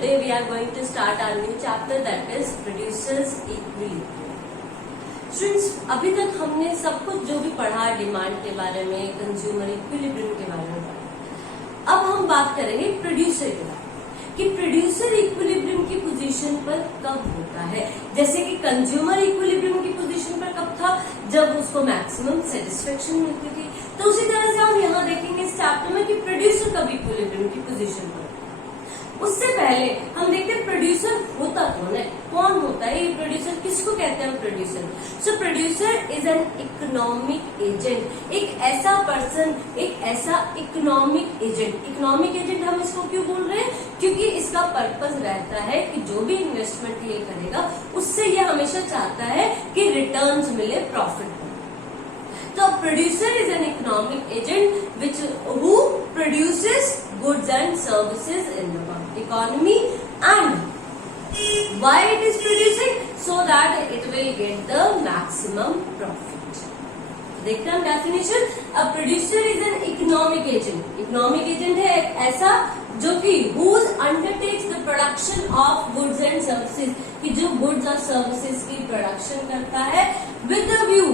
today we are going to start our new chapter, that is producers equilibrium. Students, अभी तक हमने सब कुछ जो भी पढ़ा डिमांड के बारे में, कंज्यूमर इक्विलिब्रियम के बारे में पढ़ा। अब हम बात करेंगे प्रोड्यूसर के बारे में कि प्रोड्यूसर इक्विलिब्रियम की पोजीशन पर कब होता है। जैसे कि कंज्यूमर इक्विलिब्रियम की पोजीशन पर कब था, जब उसको मैक्सिमम सेटिस्फेक्शन मिलती थी। तो उसी तरह से हम यहाँ देखेंगे इस चैप्टर में कि प्रोड्यूसर कब इक्विलिब्रियम की पोजीशन पर। उससे पहले हम देखते हैं प्रोड्यूसर होता कौन है, कौन होता है ये प्रोड्यूसर, किसको कहते हैं producer. So producer is an economic agent, एक ऐसा पर्सन, एक ऐसा इकोनॉमिक एजेंट। इकोनॉमिक एजेंट हम इसको क्यों बोल रहे हैं, क्योंकि इसका पर्पस रहता है कि जो भी इन्वेस्टमेंट ये करेगा उससे ये हमेशा चाहता है कि रिटर्न्स मिले, प्रॉफिट। तो producer is an economic agent which who produces goods and services in the economy, and why it is producing, so that it will get the maximum profit. देखते हैं definition. A producer is an economic agent. Economic agent है एक ऐसा जो कि who undertakes the production of goods and services, कि जो goods और सर्विसेज की प्रोडक्शन करता है with the view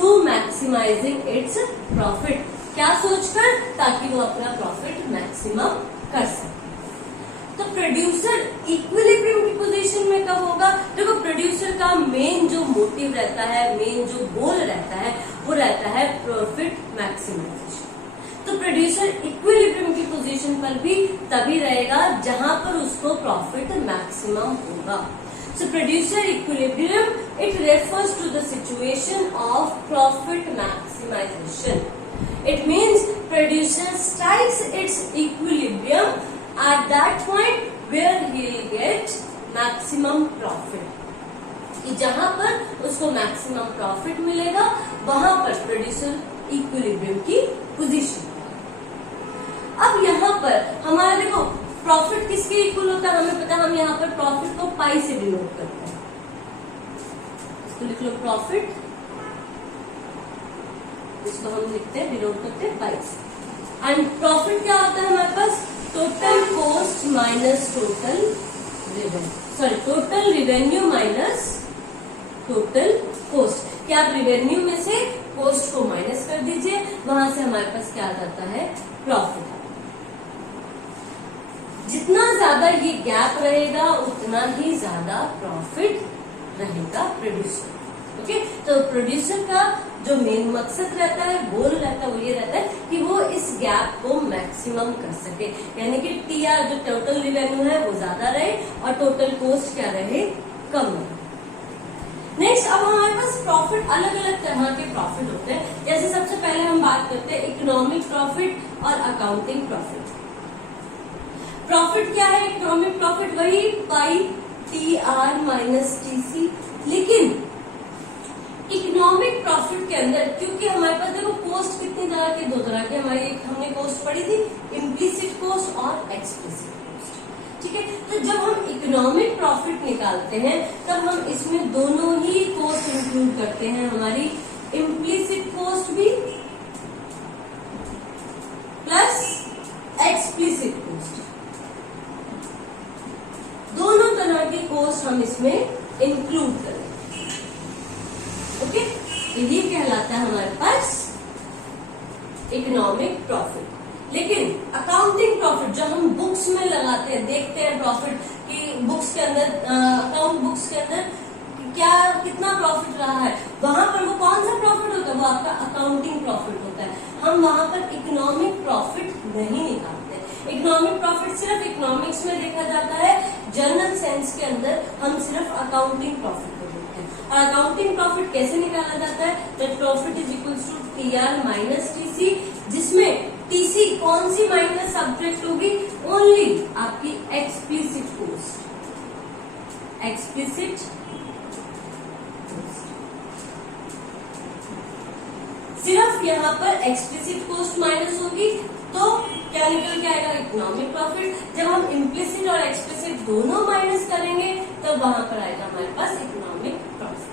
to maximizing its profit। क्या सोचकर, ताकि वो अपना प्रॉफिट मैक्सिमम कर सके। तो प्रोड्यूसर इक्विलिब्रियम की पोजीशन में कब होगा, देखो प्रोड्यूसर का मेन जो मोटिव रहता है, मेन जो गोल रहता है, वो रहता है प्रॉफिट मैक्सिमाइजेशन। तो प्रोड्यूसर इक्विलिब्रियम की पोजीशन पर भी तभी रहेगा जहां पर उसको प्रॉफिट मैक्सिमम होगा। So producer equilibrium, it refers to the situation of profit maximization. It means producer strikes its equilibrium at that point where he will get maximum profit. कि जहां पर उसको मैक्सिमम प्रॉफिट मिलेगा वहां पर प्रोड्यूसर इक्विलिब्रियम की position. अब यहाँ पर हमारा देखो प्रॉफिट किसके इक्वल होता है, हमें पता है। हम यहाँ पर प्रॉफिट को पाई से डिनोट करते हैं। इसको लिख लो प्रॉफिट, इसको हम लिखते हैं, डिनोट करते हैं पाई से। एंड प्रॉफिट क्या होता है हमारे पास, total cost minus total revenue, sorry total revenue minus total cost. क्या आप रेवेन्यू में से कॉस्ट को माइनस कर दीजिए, वहां से हमारे पास क्या आ जाता है, प्रॉफिट। जितना ज्यादा ये गैप रहेगा उतना ही ज्यादा प्रॉफिट रहेगा प्रोड्यूसर। ओके, तो प्रोड्यूसर का जो मेन मकसद रहता है, गोल रहता है, वो ये रहता है कि वो इस गैप को मैक्सिमम कर सके, यानी कि टीआर जो टोटल रेवेन्यू है वो ज्यादा रहे और टोटल कॉस्ट क्या रहे, कम रहे। नेक्स्ट, अब हमारे पास प्रॉफिट अलग अलग तरह के प्रॉफिट होते हैं। जैसे सबसे पहले हम बात करते हैं इकोनॉमिक प्रॉफिट और अकाउंटिंग प्रॉफिट। प्रॉफिट क्या है, इकोनॉमिक प्रॉफिट वही pi T R minus TC. लेकिन इकोनॉमिक प्रॉफिट के अंदर क्योंकि हमारे पास देखो कॉस्ट कितनी तरह के, दो तरह के हमारी, हमने कॉस्ट पढ़ी थी, इम्प्लिसिट कॉस्ट और एक्सप्लिसिट कॉस्ट। ठीक है, तो जब हम इकोनॉमिक प्रॉफिट निकालते हैं तब हम इसमें दोनों ही कॉस्ट इंक्लूड करते हैं, हमारी इम्प्लिसिट कॉस्ट भी प्लस एक्सप्लिसिट कॉस्ट, दोनों तरह की कॉस्ट हम इसमें इंक्लूड करें। ओके, तो ये कहलाता है हमारे पास इकोनॉमिक प्रॉफिट। लेकिन अकाउंटिंग प्रॉफिट जो हम बुक्स में लगाते हैं, देखते हैं प्रॉफिट की बुक्स के अंदर, अकाउंट बुक्स के अंदर क्या कितना प्रॉफिट रहा है, वहां पर वो कौन सा प्रॉफिट होता है, वो आपका अकाउंटिंग प्रॉफिट होता है। हम वहां पर इकोनॉमिक प्रॉफिट नहीं निकालते। इकोनॉमिक प्रॉफिट सिर्फ इकोनॉमिक्स में देखा जाता है, जनरल सेंस के अंदर हम सिर्फ अकाउंटिंग प्रॉफिट को देखते हैं। और अकाउंटिंग प्रॉफिट कैसे निकाला जाता है, that profit is equal to T R minus TC, जिसमें टीसी कौन सी माइनस सब्जेक्ट होगी, ओनली आपकी एक्सप्लिसिट कॉस्ट, एक्सप्लिसिट सिर्फ यहाँ पर एक्सप्लिसिट कॉस्ट माइनस होगी, तो क्या निकल के आएगा, इकोनॉमिक प्रॉफिट। जब हम इम्प्लिसिट और एक्सप्लिसिट दोनों माइनस करेंगे तो वहां पर आएगा हमारे पास इकोनॉमिक प्रॉफिट।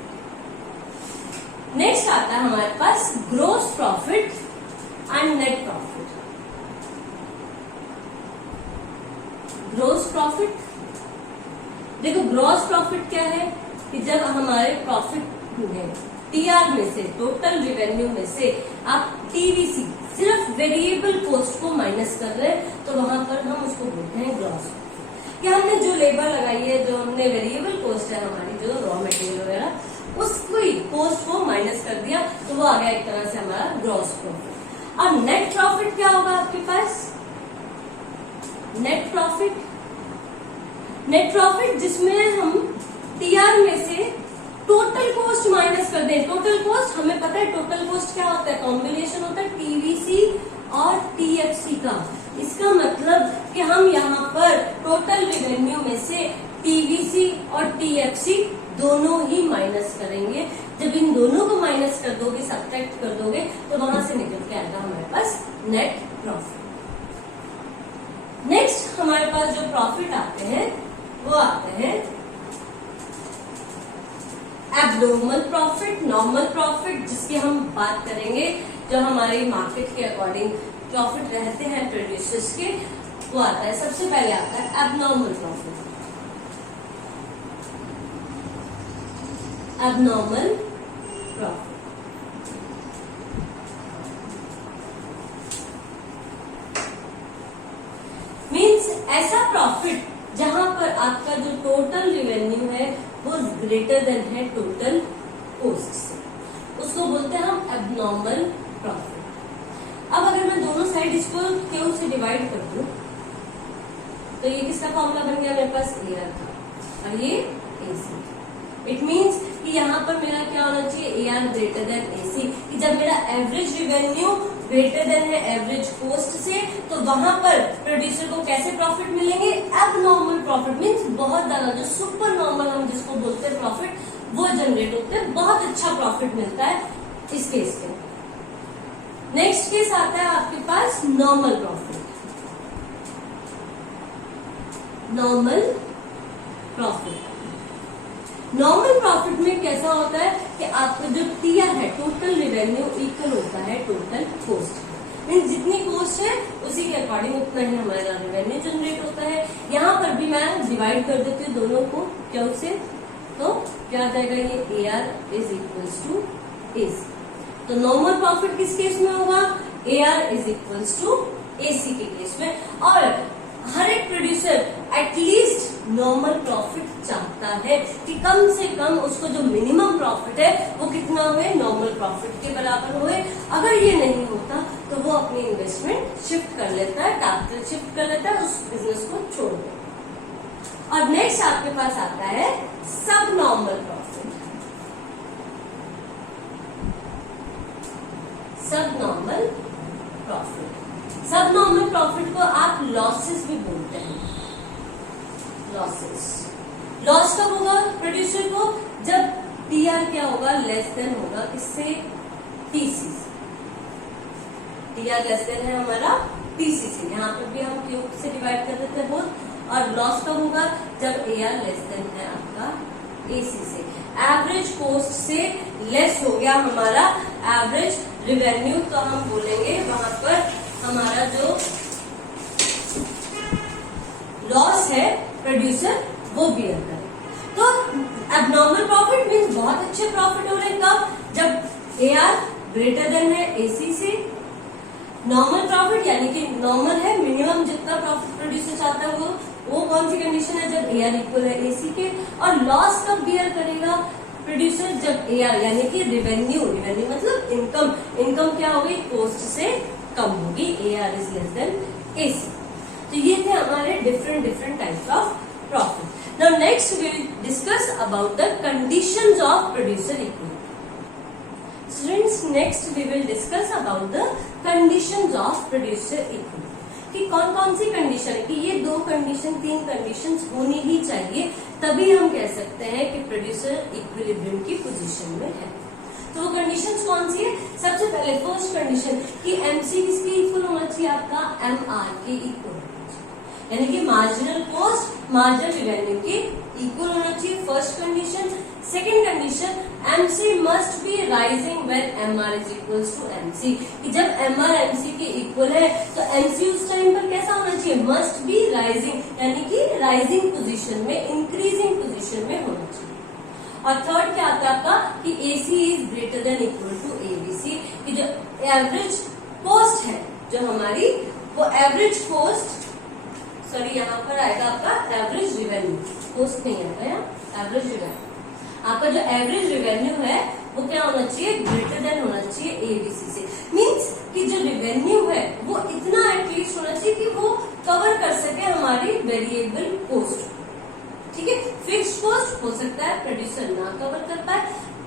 नेक्स्ट आता है हमारे पास gross profit and net profit. Gross profit देखो ग्रॉस प्रॉफिट क्या है कि जब हमारे प्रॉफिट में टीआर में से, टोटल रिवेन्यू में से आप टीवीसी सिर्फ वेरिएबल कॉस्ट को माइनस कर रहे हैं तो वहां पर हम उसको बोलते हैं ग्रॉस। कि हमने जो लेबर लगाई है, जो हमने वेरिएबल कॉस्ट है हमारी, जो रॉ मटेरियल वगैरह, उसको कॉस्ट को माइनस कर दिया तो वो आ गया एक तरह से हमारा ग्रॉस प्रॉफिट। अब नेट प्रॉफिट क्या होगा आपके पास? नेट प्रॉफिट जिसमें हम टीआर में से टोटल कॉस्ट माइनस कर दें। टोटल कॉस्ट हमें पता है, टोटल कॉस्ट क्या होता है? कॉम्बिनेशन होता है टीवीसी और टीएफसी का। इसका मतलब कि हम यहाँ पर टोटल रिवेन्यू में से टीवीसी और टीएफसी दोनों ही माइनस करेंगे। जब इन दोनों को माइनस कर दोगे, सब्ट्रैक्ट कर दोगे, तो वहां से निकल के आएगा हमारे पास नेट प्रॉफिट। नेक्स्ट हमारे पास जो प्रॉफिट आते हैं वो आते हैं एबनॉर्मल प्रॉफिट, नॉर्मल प्रॉफिट, जिसकी हम बात करेंगे जो हमारे मार्केट के अकॉर्डिंग प्रॉफिट रहते हैं प्रोड्यूसर्स के, वो आता है। सबसे पहले आता है abnormal profit. Abnormal profit means ऐसा प्रॉफिट जहां पर आपका जो टोटल रिवेन्यू है वो ग्रेटर देन है टोटल कॉस्ट से, उसको बोलते हैं हम एबनॉर्मल प्रॉफिट। अब अगर मैं दोनों साइड इसको क्यू से डिवाइड कर दूं तो ये किसका फॉर्मूला बन गया? मेरे पास एआर था और ये एसी। इट मीन्स कि यहाँ पर मेरा क्या होना चाहिए? AR greater than AC. कि जब मेरा एवरेज रिवेन्यू ग्रेटर देन है एवरेज कॉस्ट से, तो वहां पर प्रोड्यूसर को कैसे प्रॉफिट मिलेंगे? एबनॉर्मल प्रॉफिट मीन्स बहुत ज्यादा, जो सुपर नॉर्मल हम जिसको बोलते हैं प्रॉफिट, वो जनरेट होते हैं। बहुत अच्छा प्रॉफिट मिलता है इस केस में। नेक्स्ट केस आता है आपके पास नॉर्मल प्रॉफिट। नॉर्मल प्रॉफिट में कैसा होता है कि आपका जो टीआर है, टोटल रिवेन्यू, इक्वल होता है टोटल कॉस्ट। मीन्स जितनी कॉस्ट है उसी के अकॉर्डिंग उतना ही हमारा रेवेन्यू जनरेट होता है। यहाँ पर भी मैं डिवाइड कर देती हूँ दोनों को क्यू से, तो क्या आ जाएगा? ये AR is equals to AC। तो नॉर्मल प्रॉफिट किस केस में होगा? AR is equals to AC के केस में। और हर एक प्रोड्यूसर एटलीस्ट नॉर्मल प्रॉफिट चाहता है कि कम से कम उसको जो मिनिमम प्रॉफिट है वो कितना हुए? नॉर्मल प्रॉफिट के बराबर हुए। अगर ये नहीं होता तो वो अपनी इन्वेस्टमेंट शिफ्ट कर लेता है, कैपिटल शिफ्ट कर लेता है, उस बिजनेस को छोड़ देता है। और नेक्स्ट आपके पास आता है सब नॉर्मल प्रॉफिट। सब नॉर्मल प्रॉफिट को आप लॉसेस भी बोलते हैं। लॉस कब होगा प्रोड्यूसर को? जब टीआर क्या होगा? लेस देन होगा किससे? टीसी से। टीआर लेस देन है हमारा टीसी से। यहाँ पर भी हम क्यूब से डिवाइड कर देते हैं बोथ। और लॉस कब होगा? जब एआर लेस देन है आपका एसी से। एवरेज कॉस्ट से लेस हो गया हमारा एवरेज रिवेन्यू, तो हम बोलेंगे वहां पर हमारा जो लॉस है प्रोड्यूसर वो बियर करे। तो एबनॉर्मल प्रॉफिट मीन्स बहुत अच्छे प्रॉफिट हो रहे हैं। कब? जब एआर ग्रेटर देन है एसी से। नॉर्मल प्रॉफिट यानी कि नॉर्मल है, मिनिमम जितना प्रॉफिट प्रोड्यूसर चाहता है वो कौन सी कंडीशन है? जब एआर इक्वल है एसी के। और लॉस कब बियर करेगा प्रोड्यूसर? जब एआर यानी कि रिवेन्यू मतलब इनकम क्या होगी? कॉस्ट से कम होगी। AR is less than AC. तो ये थे हमारे different types of profit. Now next we will discuss about the conditions of producer equity. Students, next we will discuss about the conditions of producer equity. कि कौन कौन सी condition है, कि ये 3 कंडीशन होनी ही चाहिए, तभी हम कह सकते हैं कि प्रोड्यूसर इक्विलिब्रियम की पोजीशन में है। तो वो कंडीशंस कौन सी है? सबसे पहले फर्स्ट कंडीशन कि एमसी किसके इक्वल होना चाहिए? आपका एमआर के इक्वल, यानी कि मार्जिनल कॉस्ट मार्जिनल रिवेन्यू के इक्वल होना चाहिए। First condition. Second condition, MC must be rising when MR is equals to MC. जब एमआर एमसी के इक्वल है तो एमसी उस टाइम पर कैसा होना चाहिए? मस्ट बी राइजिंग, यानी कि राइजिंग पोजीशन में, इंक्रीजिंग पोजीशन में होना चाहिए। और थर्ड क्या आता है आपका कि AC is greater than equal to ABC, कि जो एवरेज कॉस्ट है जो हमारी, वो एवरेज कॉस्ट, सॉरी यहाँ पर आएगा आपका एवरेज रिवेन्यू, कॉस्ट नहीं आएगा यहाँ, एवरेज रिवेन्यू। आपका जो एवरेज रिवेन्यू है वो क्या होना चाहिए, ग्रेटर देन होना चाहिए ABC से। मीन्स कि जो रिवेन्यू है वो इतना एटलीस्ट होना चाहिए कि वो कवर कर सके हमारी वेरिएबल कॉस्ट। ठीक है, फिक्स्ड कॉस्ट हो सकता है प्रोड्यूसर ना कवर कर पाए,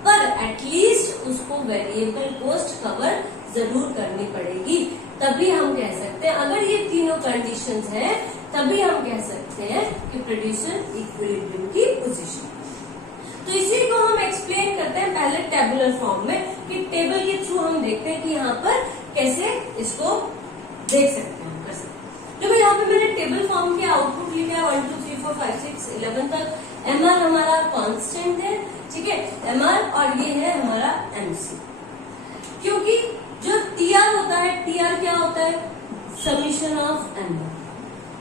पर एटलीस्ट उसको वेरिएबल कॉस्ट कवर जरूर करनी पड़ेगी। तभी हम कह सकते हैं, अगर ये तीनों कंडीशंस हैं, तभी हम कह सकते हैं कि प्रोड्यूसर इक्विलिब्रियम की पोजीशन। तो इसी को हम एक्सप्लेन करते हैं पहले टेबुलर फॉर्म में, कि टेबल के थ्रू हम देखते हैं कि यहाँ पर कैसे इसको देख सकते हैं, कर सकते हैं। देखो यहाँ पे मैंने टेबल फॉर्म के आउटपुट लिखा है 1 2 3 4 5 6 11 तक। MR हमारा कांस्टेंट है, ठीक है, MR, और ये है हमारा MC। क्योंकि जो TR होता है, TR क्या होता है, समीशन ऑफ MR।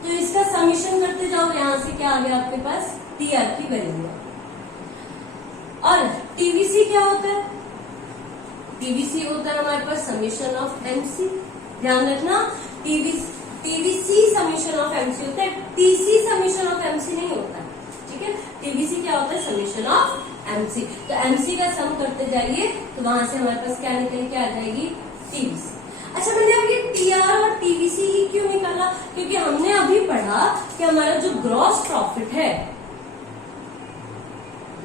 तो इसका समीशन करते जाओ, यहां से क्या आ गया आपके पास, TR की वैल्यू। और TVC क्या होता है, TVC होता है हमारे पास समीशन ऑफ MC। ध्यान रखना, TVC समीशन ऑफ MC होता है, TC समीशन ऑफ MC नहीं होता है। ठीक है, TVC क्या होता है, समीशन ऑफ MC। तो MC का सम करते जाइए तो वहां से हमारे पास क्या निकल के आ जाएगी, TVC। अच्छा, मैंने अब ये TR और TVC ही क्यों निकाला, क्योंकि हमने अभी पढ़ा कि हमारा जो ग्रॉस प्रॉफिट है,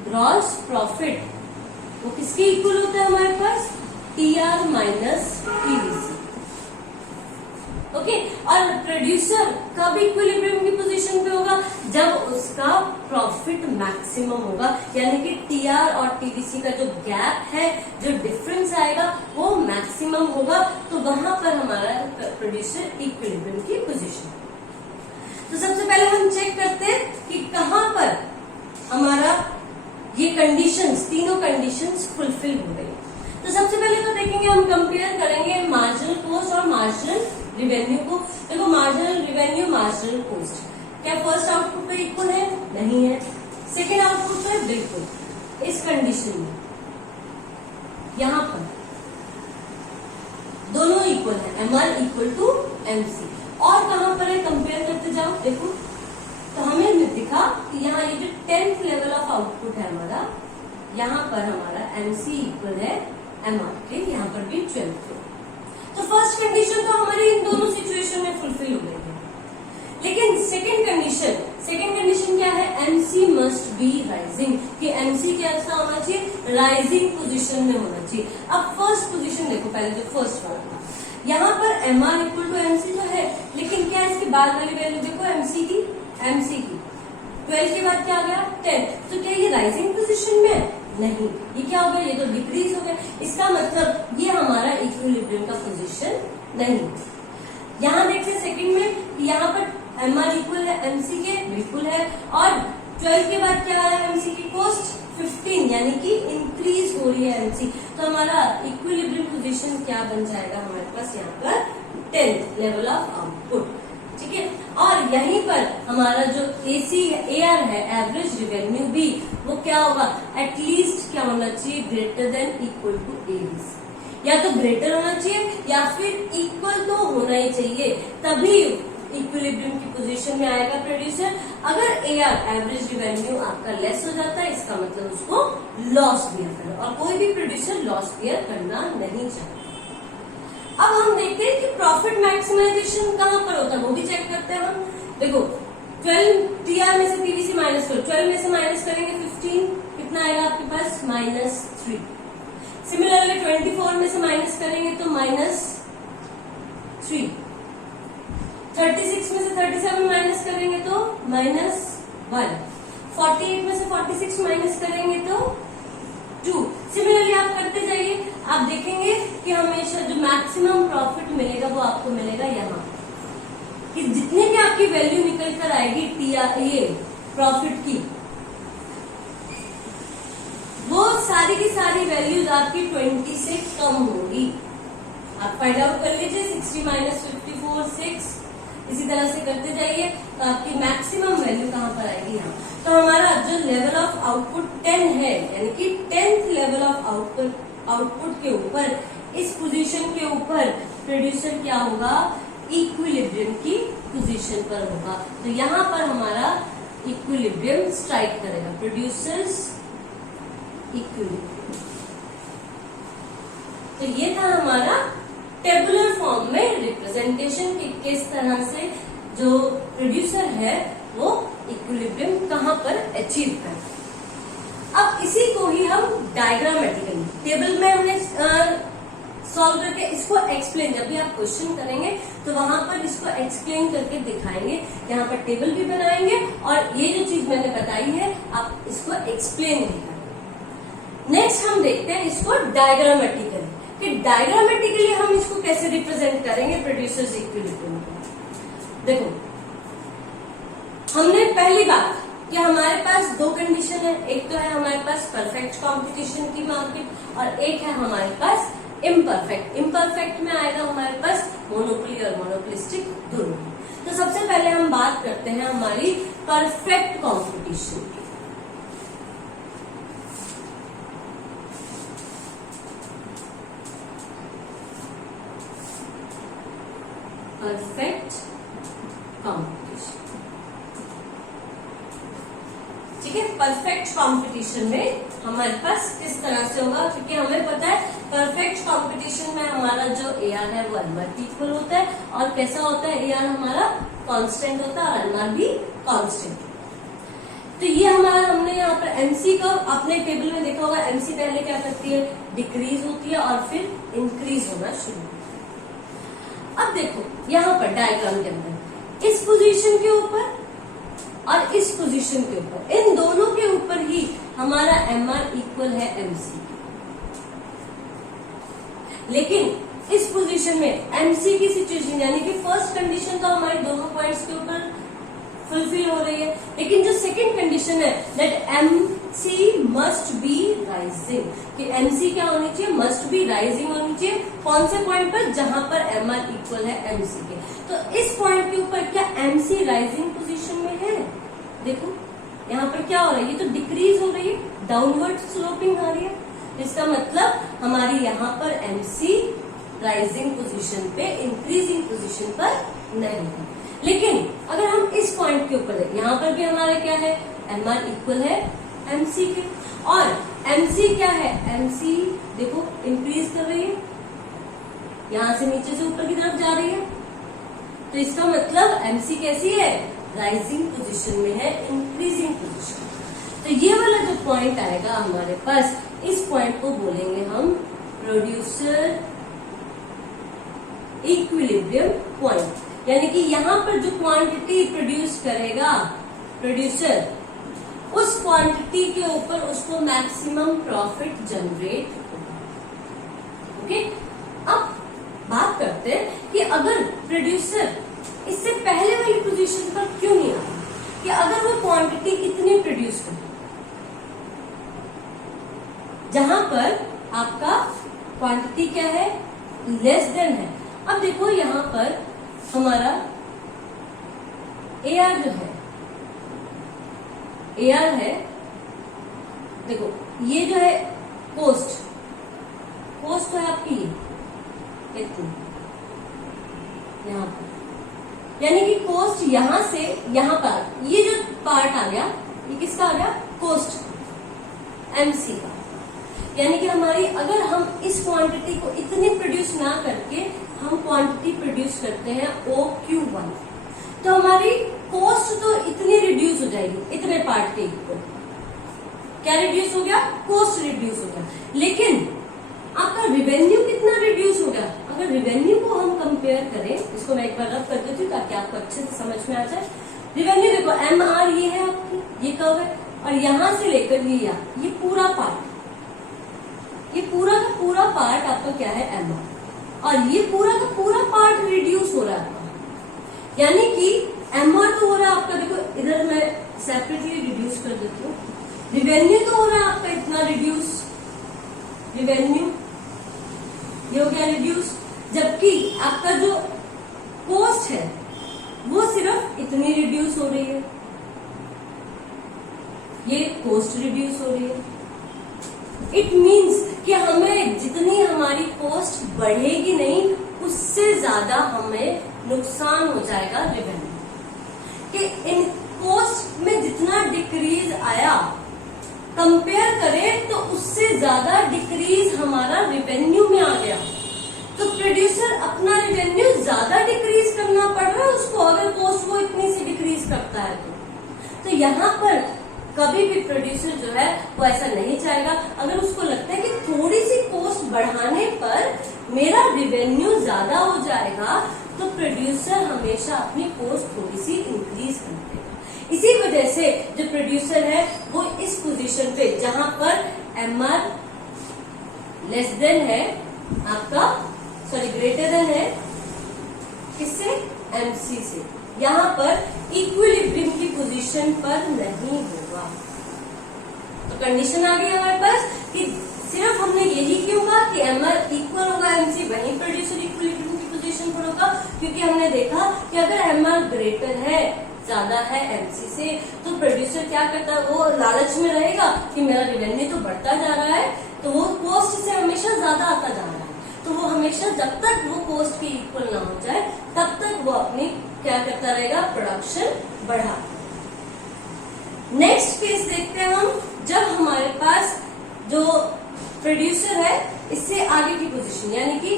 ग्रॉस प्रॉफिट वो किसके इक्वल होता है हमारे पास, TR माइनस TVC। ओके, और प्रोड्यूसर कब इक्विलिब्रियम की पोजीशन पे होगा, जब उसका प्रॉफिट मैक्सिमम होगा, यानी कि TR और TVC का जो गैप है, जो डिफरेंस आएगा, वो मैक्सिमम होगा। तो वहां पर हमारा प्रोड्यूसर इक्विलिब्रियम की पोजीशन। तो सबसे पहले हम चेक करते हैं कि कहां पर हमारा ये कंडीशंस, तीनों कंडीशंस फुलफिल हो गई। तो सबसे पहले तो देखेंगे, हम कंपेयर करेंगे मार्जिनल कॉस्ट और मार्जिनल रिवेन्यू को। देखो, मार्जिनल रिवेन्यू, मार्जिनल कॉस्ट क्या फर्स्ट आउटपुट पे इक्वल है, नहीं है। सेकेंड आउटपुट पे बिल्कुल, इस कंडीशन में यहां पर दोनों इक्वल है, MR इक्वल टू MC। और कहां पर है, कंपेयर करते जाओ, देखो तो हमें दिखा कि यहाँ ये जो 10th लेवल ऑफ आउटपुट है हमारा, यहाँ पर हमारा MC इक्वल है MR के, यहाँ पर भी 12th। तो फर्स्ट कंडीशन तो हमारी इन दोनों सिचुएशन में फुलफिल हो गई है। लेकिन सेकंड कंडीशन क्या है, MC मस्ट बी राइजिंग, कि MC कैसा होना चाहिए, राइजिंग पोजीशन में होना चाहिए। अब फर्स्ट पोजीशन देखो, पहले जो फर्स्ट वाला यहाँ पर MR इक्वल टू MC जो है, लेकिन क्या इसके बाद वाली वैल्यू देखो MC की 12 के बाद क्या आ गया 10। तो क्या ये राइजिंग पोजीशन में है, नहीं, ये क्या हो गया, ये तो डिक्रीज हो गया। इसका मतलब ये हमारा इक्विलिब्रियम का पोजीशन नहीं। यहाँ देखते हैं सेकंड में, यहाँ पर MR इक्वल है MC के, बिल्कुल है। और 12 के बाद क्या आया, MC की कॉस्ट 15, यानी कि इंक्रीज हो रही है MC। तो हमारा इक्विलिब्रियम पोजीशन क्या बन जाएगा हमारे पास, यहाँ पर 10th लेवल ऑफ आउटपुट। ठीक है, और यहीं पर हमारा जो AR है, एवरेज रिवेन्यू भी, वो क्या होगा, एटलीस्ट क्या होना चाहिए, greater than equal to ABC। या तो ग्रेटर होना चाहिए या फिर इक्वल तो होना ही चाहिए, तभी इक्विलिब्रियम की पोजीशन में आएगा प्रोड्यूसर। अगर AR एवरेज रिवेन्यू आपका लेस हो जाता है, इसका मतलब उसको लॉस बियर करना, और कोई भी प्रोड्यूसर लॉस बियर करना नहीं चाहता। अब हम देखते हैं कि प्रॉफिट मैक्सिमाइजेशन कहां पर होता है, वो भी चेक करते हैं हम। देखो 12 TR में से TVC माइनस करो, 12 में से माइनस करेंगे 15, कितना आएगा आपके पास, -3। सिमिलरली 24 में से माइनस करेंगे तो -3। 36 में से 37 माइनस करेंगे तो -1। 48 में से 46 माइनस करेंगे तो 2। सिमिलरली आप करते जाइए, आप देखेंगे कि हमेशा जो मैक्सिमम प्रॉफिट मिलेगा वो आपको मिलेगा यहाँ, कि जितने भी आपकी वैल्यू निकल कर आएगी ये प्रॉफिट की, वो सारी की सारी वैल्यूज आपकी 20 से कम होगी। आप फाइंड आउट कर लीजिए, 60 - 54 6, इसी तरह से करते जाइए तो आपकी मैक्सिमम वैल्यू कहाँ आउटपुट 10 है, यानी कि 10th लेवल ऑफ आउटपुट के ऊपर, इस पोजीशन के ऊपर प्रोड्यूसर क्या होगा, इक्विलिब्रियम की पोजीशन पर होगा। तो यहाँ पर हमारा इक्विलिब्रियम स्ट्राइक करेगा, प्रोड्यूसर्स इक्विलिब्रियम। तो ये था हमारा टेबुलर फॉर्म में रिप्रेजेंटेशन कि किस तरह से जो प्रोड्यूसर है वो इक्विलिब्रियम कहां पर अचीव कर। अब इसी को ही हम डायग्रामेटिकली टेबल में हमने सॉल्व करके इसको एक्सप्लेन, जब भी आप क्वेश्चन करेंगे तो वहां पर इसको एक्सप्लेन करके दिखाएंगे। यहाँ पर टेबल भी बनाएंगे और ये जो चीज मैंने बताई है आप इसको एक्सप्लेन भी करेंगे। नेक्स्ट हम देखते हैं इसको डायग्रामेटिकली, कि डायग्रामेटिकली हम इसको कैसे रिप्रेजेंट करेंगे प्रोड्यूसर्स इक्विलिब्रियम को। देखो, हमने पहली बात कि हमारे पास दो कंडीशन है, एक तो है हमारे पास परफेक्ट कंपटीशन की मार्केट और एक है हमारे पास इम्परफेक्ट। इम्परफेक्ट में आएगा हमारे पास मोनोपोली और मोनोपोलिस्टिक दोनों। तो सबसे पहले हम बात करते हैं हमारी परफेक्ट कंपटीशन की। परफेक्ट कंपटीशन, ठीक है। परफेक्ट कंपटीशन में हमारे पास किस तरह से होगा, क्योंकि हमें पता है परफेक्ट कंपटीशन में हमारा जो एआर है वो एमआर की इक्वल होता है, और कैसा होता है, एआर हमारा कांस्टेंट होता है और एमआर भी कांस्टेंट। तो ये हमारा, हमने यहाँ पर एमसी का आपने टेबल में देखा होगा, एमसी पहले क्या करती है, डिक्रीज होती है और फिर इंक्रीज होना शुरू। अब देखो यहाँ पर डायग्राम के अंदर इस पोजीशन के ऊपर और इस पोजीशन के ऊपर, इन दोनों के ऊपर ही हमारा एमआर इक्वल है एमसी। लेकिन इस पोजीशन में एमसी की सिचुएशन, यानी कि फर्स्ट कंडीशन तो हमारे दोनों पॉइंट्स के ऊपर फुलफिल हो रही है, लेकिन जो सेकंड कंडीशन है that MC must be rising, कि एमसी क्या होनी चाहिए, मस्ट बी राइजिंग होनी चाहिए। कौन से पॉइंट पर, जहां पर एमआर इक्वल है एमसी के। तो इस पॉइंट के ऊपर क्या एमसी राइजिंग पोजीशन में है, देखो यहाँ पर क्या हो रहा है, ये तो डिक्रीज हो रही है, डाउनवर्ड स्लोपिंग आ रही है। इसका मतलब हमारी यहाँ पर एमसी राइजिंग पोजीशन पे, इंक्रीजिंग पोजीशन पर नहीं है। लेकिन अगर हम इस पॉइंट के ऊपर देखें, यहाँ पर भी हमारा क्या है, एमआर इक्वल है एमसी के, और एमसी क्या है, एमसी देखो इंक्रीज कर रही है, यहां से नीचे से ऊपर की तरफ जा रही है। तो इसका मतलब एमसी कैसी है, राइजिंग पोजीशन में है, इंक्रीजिंग पोजीशन। तो ये वाला जो पॉइंट आएगा हमारे पास, इस पॉइंट को बोलेंगे हम प्रोड्यूसर इक्विलिब्रियम पॉइंट, यानी कि यहाँ पर जो क्वांटिटी प्रोड्यूस करेगा प्रोड्यूसर, उस क्वांटिटी के ऊपर उसको मैक्सिमम प्रॉफिट जनरेट होगा। ओके, अब बात करते हैं कि अगर प्रोड्यूसर इससे पहले वाली पोजीशन पर क्यों नहीं आया, कि अगर वो क्वांटिटी इतनी प्रोड्यूस करे जहां पर आपका क्वांटिटी क्या है, लेस देन है। अब देखो यहाँ पर हमारा एआर जो है, एआर है, देखो ये जो है कोस्ट, कोस्ट है आपकी ये इतनी यहाँ पर, यानी कि कोस्ट यहां से यहां पर, ये जो पार्ट आ गया ये किसका आ गया, कोस्ट एमसी का। यानी कि हमारी, अगर हम इस क्वांटिटी को इतनी प्रोड्यूस ना करके हम क्वांटिटी प्रोड्यूस करते हैं OQ1, तो हमारी कॉस्ट तो इतनी रिड्यूस हो जाएगी, इतने पार्ट के इक्वल। क्या रिड्यूस हो गया, कॉस्ट रिड्यूस हो गया, लेकिन आपका रिवेन्यू कितना रिड्यूस हो गया। अगर रिवेन्यू को हम कंपेयर करें, इसको मैं एक बार रब कर देती हूँ ताकि आपको अच्छे से समझ में आ जाए। रिवेन्यू देखो, एमआर ये है आपकी, ये कर्व है, और यहां से लेकर ये पूरा पार्ट, ये पूरा का पूरा पार्ट आपका क्या है, एमआर, और ये पूरा का पूरा पार्ट रिड्यूस हो रहा है आपका। यानी कि एमआर तो हो रहा है आपका, देखो इधर मैं सेपरेटली रिड्यूस कर देती हूँ, रिवेन्यू तो हो रहा है आपका इतना रिड्यूस, रिवेन्यू ये हो गया रिड्यूस, जबकि आपका जो कॉस्ट है वो सिर्फ इतनी रिड्यूस हो रही है, ये कॉस्ट रिड्यूस हो रही है। इट मीन्स कि हमें जितनी हमारी कॉस्ट बढ़ेगी नहीं, उससे ज्यादा हमें नुकसान हो जाएगा रेवेन्यू कि इन कॉस्ट में जितना डिक्रीज आया कंपेयर करें तो उससे ज्यादा डिक्रीज हमारा रेवेन्यू में आ गया। तो प्रोड्यूसर अपना रेवेन्यू ज्यादा डिक्रीज करना पड़ रहा है उसको, अगर कॉस्ट वो इतनी सी डिक्रीज करता है तो यहाँ पर कभी भी प्रोड्यूसर जो है वो ऐसा नहीं चाहेगा। अगर उसको लगता है कि थोड़ी सी कॉस्ट बढ़ाने पर मेरा रेवेन्यू ज्यादा हो जाएगा, तो प्रोड्यूसर हमेशा अपनी कॉस्ट थोड़ी सी इंक्रीज कर देगा। इसी वजह से जो प्रोड्यूसर है वो इस पोजीशन पे जहां पर MR लेस देन है आपका, सॉरी ग्रेटर देन है किससे, MC से, यहाँ पर इक्विलिब्रियम की पोजीशन पर नहीं होगा। तो कंडीशन आ गई हमारे पास कि सिर्फ हमने यही क्यों कहा कि MR इक्वल होगा MC, वहीं प्रोड्यूसर इक्विलिब्रियम की पोजीशन पर होगा, क्योंकि हमने देखा कि अगर MR ग्रेटर है, ज्यादा है MC से, तो प्रोड्यूसर क्या करता है, वो लालच में रहेगा कि मेरा रेवेन्यू तो बढ़ता जा रहा है, तो वो कॉस्ट से हमेशा ज्यादा आता जा रहा है, तो वो हमेशा जब तक वो कॉस्ट के इक्वल ना हो जाए तब तक वो अपनी क्या करता रहेगा, प्रोडक्शन बढ़ा। नेक्स्ट केस देखते हैं हम, जब हमारे पास जो प्रोड्यूसर है इससे आगे की पोजीशन यानी कि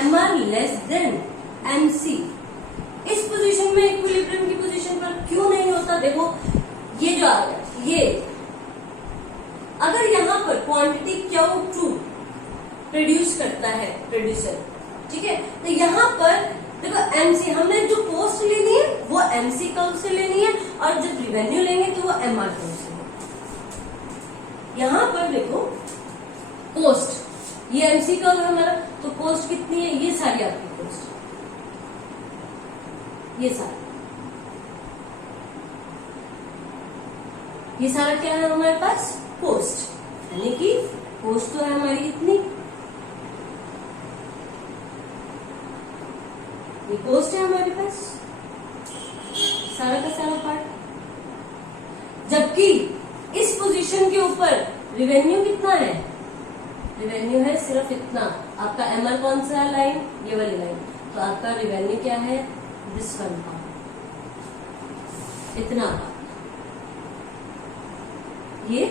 MR लेस देन MC, इस पोजीशन में इक्विलिब्रियम की पोजीशन पर क्यों नहीं होता। देखो ये जो आ गया, ये अगर यहाँ पर क्वांटिटी Q2 प्रोड्यूस करता है प्रोड्यूसर, ठीक है, तो यहाँ पर देखो MC हमने जो कॉस्ट लेनी है वो MC कर्व से लेनी है, और जब रेवेन्यू लेंगे तो वो MR कर्व से। यहाँ पर देखो कॉस्ट, ये MC कर्व है हमारा, तो कॉस्ट कितनी है, ये सारी आपकी कॉस्ट, ये सारा क्या है हमारे पास, कॉस्ट, यानी कि कॉस्ट तो है हमारी इतनी, ये कॉस्ट है हमारे पास सारा का सारा पार्ट, जबकि इस पोजीशन के ऊपर रेवेन्यू कितना है, रेवेन्यू है सिर्फ इतना, आपका MR कौन सा लाइन, ये वाली लाइन, तो आपका रेवेन्यू क्या है, दिस वन का इतना, ये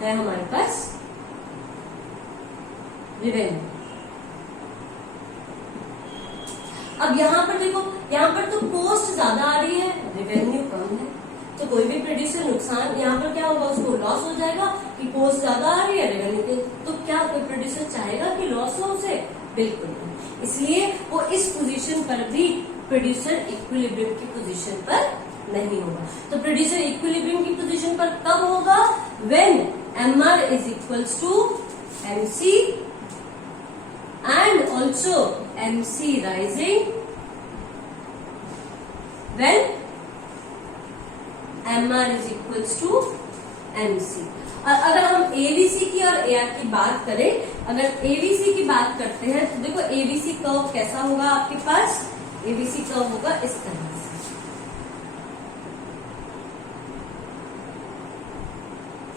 है हमारे पास रेवेन्यू। अब यहाँ पर देखो, यहाँ पर तो कॉस्ट ज्यादा आ रही है, रेवेन्यू कम है, तो कोई भी प्रोड्यूसर नुकसान, यहाँ पर क्या होगा, उसको लॉस हो जाएगा कि कॉस्ट ज्यादा आ रही है रेवेन्यू के, तो क्या कोई प्रोड्यूसर चाहेगा कि लॉस हो उसे, बिल्कुल नहीं। इसलिए वो इस पोजीशन पर भी प्रोड्यूसर इक्विलिब्रियम की पोजीशन पर नहीं होगा। तो प्रोड्यूसर इक्विलिब्रियम की पोजीशन पर कब होगा, when MR is equals to MC and also MC rising, when MR is equals to MC। अगर हम ABC की और AR की बात करें, अगर ABC की बात करते हैं तो देखो ABC कर्व कैसा होगा आपके पास, ABC कर्व होगा इस तरह से,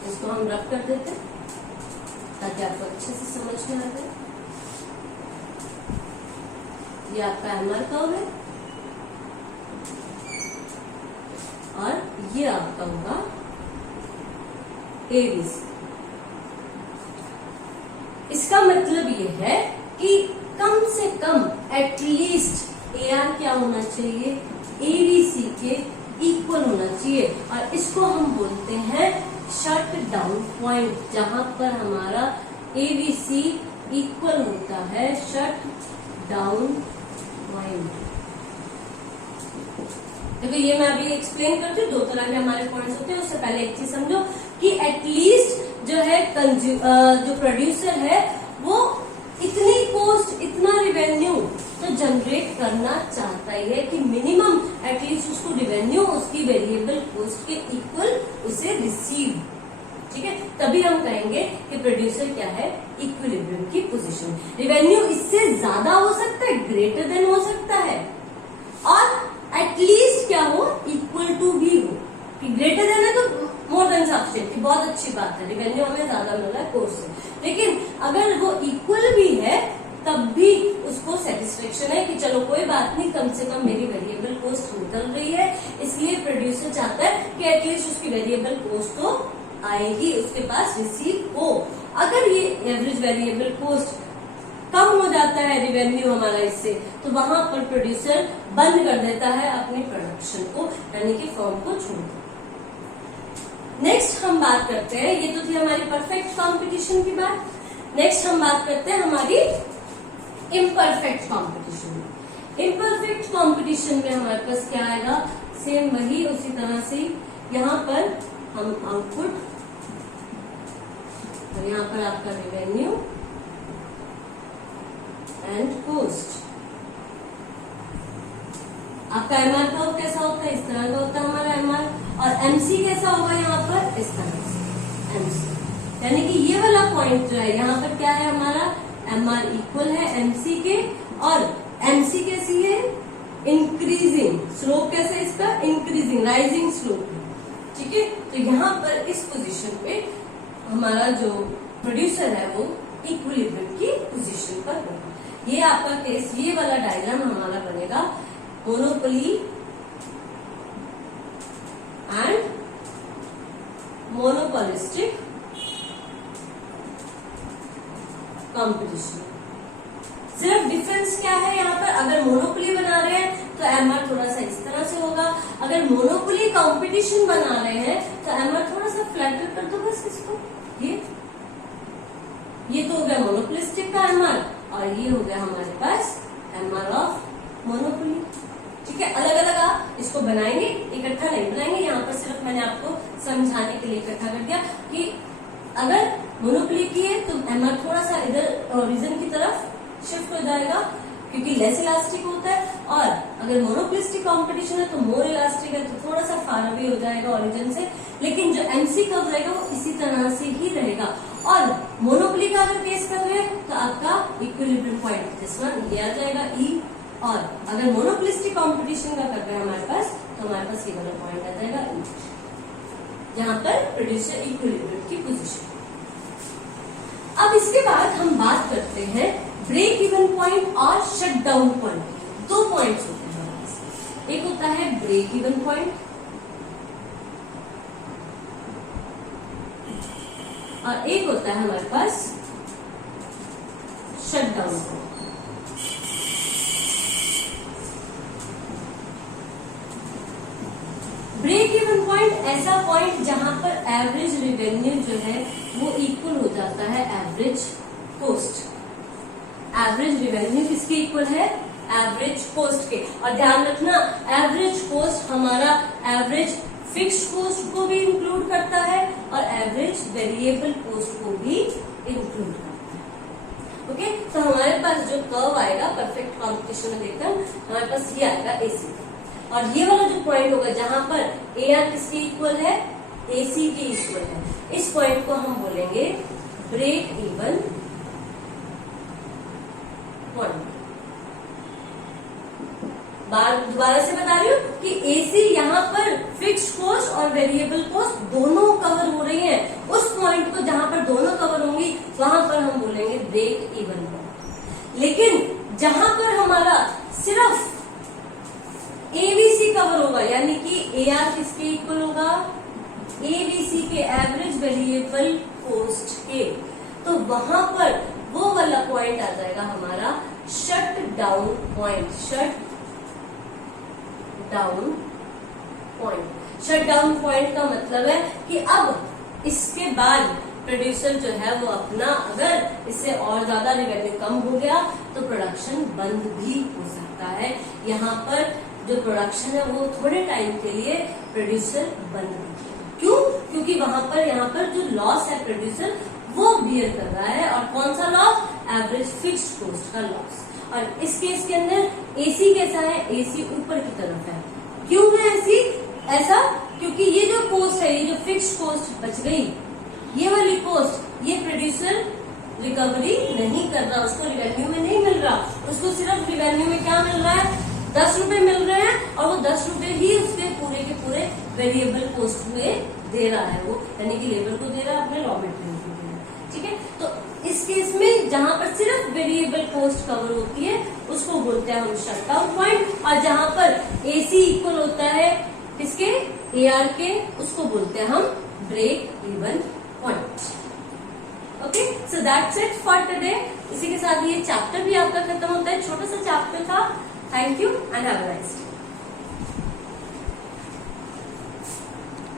इसको हम रफ कर देते हैं ताकि आपको अच्छे से समझ में आ जाए। ये आपका MR कर्व है और ये आपका होगा ABC। इसका मतलब ये है कि कम से कम एटलीस्ट AR क्या होना चाहिए, ABC के इक्वल होना चाहिए, और इसको हम बोलते हैं शट डाउन पॉइंट, जहां पर हमारा ABC इक्वल होता है शट डाउन पॉइंट। देखो ये मैं अभी एक्सप्लेन करती हूँ, दो तरह के हमारे पॉइंट्स होते हैं। उससे पहले एक चीज समझो कि एटलीस्ट जो है जो प्रोड्यूसर है वो इतनी कॉस्ट, इतना रेवेन्यू तो जनरेट करना चाहता ही है कि मिनिमम एटलीस्ट उसको रेवेन्यू उसकी वेरिएबल कॉस्ट के इक्वल उसे रिसीव, ठीक है, तभी हम कहेंगे कि प्रोड्यूसर क्या है, इक्विलिब्रियम की पोजीशन। रेवेन्यू इससे ज्यादा हो सकता है, ग्रेटर देन हो सकता है, और एटलीस्ट क्या हो, इक्वल टू भी हो, कि ग्रेटर देन है तो मोर देन कंजप्शन की बहुत अच्छी बात है, रिवेन्यू हमें ज्यादा मिल रहा है कोर्स से, लेकिन अगर वो इक्वल भी है तब भी उसको सेटिस्फेक्शन है कि चलो कोई बात नहीं, कम से कम मेरी वेरिएबल कॉस्ट निकल रही है, इसलिए प्रोड्यूसर चाहता है कि एटलीस्ट उसकी वेरिएबल कॉस्ट तो आएगी, उसके पास रिसीव हो। अगर ये एवरेज वेरिएबल कॉस्ट कम हो जाता है रिवेन्यू हमारा इससे, तो वहां पर प्रोड्यूसर बंद कर देता है अपनी प्रोडक्शन को, यानी कि फर्म को छोड़ देता है। नेक्स्ट हम बात करते हैं, ये तो थी हमारी परफेक्ट कॉम्पिटिशन की बात। नेक्स्ट हम बात करते हैं हमारी इम्परफेक्ट कॉम्पिटिशन। इम्परफेक्ट कॉम्पिटिशन में हमारे पास क्या आएगा, सेम वही उसी तरह से यहाँ पर हम आउटपुट और यहाँ पर आपका रिवेन्यू एंड कॉस्ट, आपका एमआर कर्व कैसा होता है, इस तरह का होता है हमारा एमआर, और एमसी कैसा होगा यहाँ पर, इस तरह से एमसी, यानी कि ये वाला पॉइंट जो है यहाँ पर क्या है हमारा, एमआर इक्वल है एमसी के, और एमसी कैसी है, इंक्रीजिंग, स्लोप कैसे है इसका, इंक्रीजिंग राइजिंग स्लोप है, ठीक है। तो यहाँ पर इस पोजीशन पे हमारा जो प्रोड्यूसर है वो इक्विलिब्रियम की पोजीशन पर होगा। ये आपका केस, ये वाला डायग्राम हमारा बनेगा मोनोपोली एंड मोनोपोलिस्टिक कंपटीशन। सिर्फ डिफरेंस क्या है यहाँ पर, अगर मोनोपोली बना रहे हैं तो एमआर थोड़ा सा इस तरह से होगा, अगर मोनोपोली कंपटीशन बना रहे हैं तो एमआर थोड़ा सा फ्लैटर कर दो बस इसको, ये तो हो गया मोनोपोलिस्टिक का एमआर, और ये हो गया हमारे पास एमआर ऑफ मोनोपोली, ठीक है। अलग अलग आप इसको बनाएंगे, इकट्ठा नहीं बनाएंगे, यहाँ पर सिर्फ मैंने आपको समझाने के लिए इकट्ठा कर दिया कि अगर मोनोपोली की है तो एमआर थोड़ा सा इधर ओरिजिन की तरफ शिफ्ट हो जाएगा क्योंकि लेस इलास्टिक होता है, और अगर मोनोपोलिस्टिक कंपटीशन है तो मोर इलास्टिक है तो थोड़ा सा फार अवे हो जाएगा ओरिजिन से, लेकिन जो एमसी कर्व रहेगा वो इसी तरह से ही रहेगा। और मोनोपोली का अगर केस कर रहे हैं तो आपका इक्विलिब्रियम पॉइंट दिस वन ये आ जाएगा ई, और अगर मोनोपोलिस्टिक कंपटीशन का कर रहे हैं हमारे पास तो हमारे पास ये वाला पॉइंट आ जाएगा ई, जहां पर प्रोड्यूसर इक्विलिब्रियम की पोजीशन। अब इसके बाद हम बात करते हैं ब्रेक इवन पॉइंट और शट डाउन पॉइंट। दो पॉइंट्स होते हैं हमारे पास, एक होता है ब्रेक इवन पॉइंट और एक होता है हमारे पास shut down point. Break even point ऐसा पॉइंट जहां पर एवरेज रेवेन्यू जो है वो इक्वल हो जाता है एवरेज कॉस्ट। एवरेज रेवेन्यू किसके इक्वल है, एवरेज कॉस्ट के। और ध्यान रखना एवरेज कॉस्ट हमारा एवरेज फिक्स्ड कॉस्ट को भी इंक्लूड करता है और एवरेज वेरिएबल कॉस्ट को भी इंक्लूड करता है। ओके, तो हमारे पास जो कर्व आएगा परफेक्ट कॉम्पिटिशन में देखकर हमारे पास ये आएगा एसी, और ये वाला जो पॉइंट होगा जहां पर ए आर किसके इक्वल है, एसी के इक्वल है, इस पॉइंट को हम बोलेंगे ब्रेक इवन पॉइंट। दोबारा से बता रही हूँ कि एसी यहाँ पर फिक्स्ड कॉस्ट और वेरिएबल कॉस्ट दोनों कवर हो रही हैं, उस पॉइंट को जहां पर दोनों कवर होंगी वहां पर हम बोलेंगे ब्रेक इवन पॉइंट। लेकिन जहां पर हमारा सिर्फ एबीसी कवर होगा, यानी कि एआर किसके इक्वल होगा, एबीसी के एवरेज वेरिएबल कॉस्ट के, तो वहां पर वो वाला पॉइंट आ जाएगा हमारा shut down point. Shut down point, shut down point का मतलब है कि अब इसके बाद प्रोड्यूसर जो है वो अपना, अगर इससे और ज्यादा रेवेन्यू कम हो गया तो प्रोडक्शन बंद भी हो सकता है। यहाँ पर जो प्रोडक्शन है वो थोड़े टाइम के लिए प्रोड्यूसर बंद करेगा। क्यों? क्योंकि वहां पर यहाँ पर जो लॉस है प्रोड्यूसर वो बियर कर रहा है, और कौन सा लॉस, एवरेज फिक्स्ड कॉस्ट का लॉस। और इस केस के अंदर एसी कैसा है, एसी ऊपर की तरफ है। क्यों है एसी ऐसा, क्योंकि ये जो कॉस्ट है, ये जो फिक्स्ड कॉस्ट बच गई, ये वाली कॉस्ट ये प्रोड्यूसर रिकवरी नहीं कर रहा, उसको रिवेन्यू में नहीं मिल रहा, उसको सिर्फ रिवेन्यू में क्या मिल रहा है, 10 रुपए मिल रहे हैं, और वो 10 रुपए ही उसके पूरे के पूरे वेरिएबल कॉस्ट हुए दे रहा है वो, यानी कि लेबर को दे रहा है, अपने रॉ मटेरियल को दे रहा है, ठीक है। तो इस केस में जहां पर सिर्फ वेरिएबल कॉस्ट कवर होती है उसको बोलते हैं हम शटडाउन पॉइंट, और जहां पर एसी इक्वल होता है किसके, एआर के, उसको बोलते हैं हम break even point. Okay, so that's it for today. इसी के साथ ये चैप्टर भी आपका खत्म होता है, छोटा सा चैप्टर था। Thank you and have a nice day.